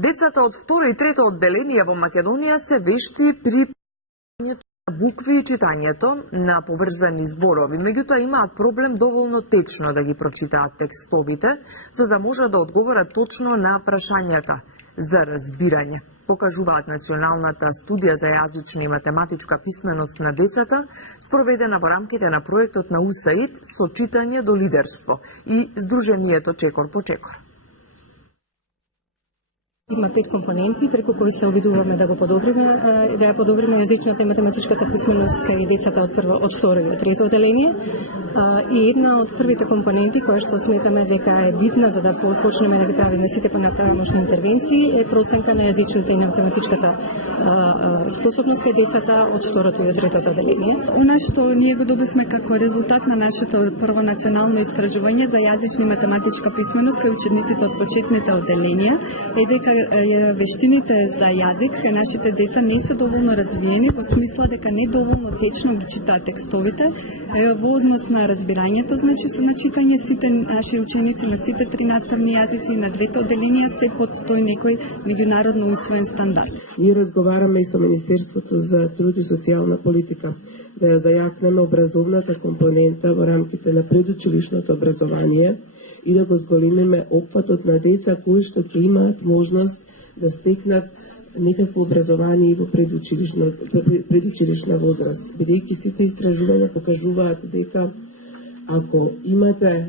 Децата од второ и трето одделение во Македонија се вешти при букви и читањето на поврзани зборови, меѓутоа имаат проблем доволно течно да ги прочитаат текстовите, за да можат да одговорат точно на прашањата за разбирање, покажуваат Националната студија за јазична и математичка писменост на децата, спроведена во рамките на проектот на УСАИД со читање до лидерство и Сдруженијето Чекор по Чекор. Има 5 компоненти преку кои се обидуваме да ја подобриме јазичната и математичката писменост кај децата од второ и од трето одделение. И една од првите компоненти која што сметаме дека е битна за да почнеме да ги правиме сите понатамошни интервенции е проценка на јазичната и на математичката способност кај децата од второто и од третото одделение. Она што ние го добивме како резултат на нашето прво национално истражување за јазична и математичка писменост кај учениците од почетните одделенија е дека вештините за јазик кај нашите деца не се доволно развиени во смисла дека не доволно течно ги читаат текстовите во однос на разбирањето, значи со начитање сите наши ученици на сите 3 наставни јазици на двете одделенија се под тој некој меѓународно усвоен стандард. Ние разговараме и со Министерството за труд и социјална политика да ја зајакнеме образовната компонента во рамките на предучилишното образование и да го зголемиме опфатот на деца кои што ќе имаат можност да стекнат некакво образование во предучилишна возраст. Бидејќи сите истражувања покажуваат дека ако имате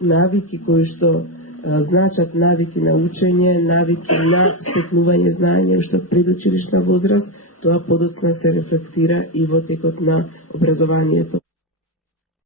навики кои што значат навики на учење, навики на стекнување знаење уште од предучилишна возраст, тоа подоцна се рефлектира и во текот на образованието.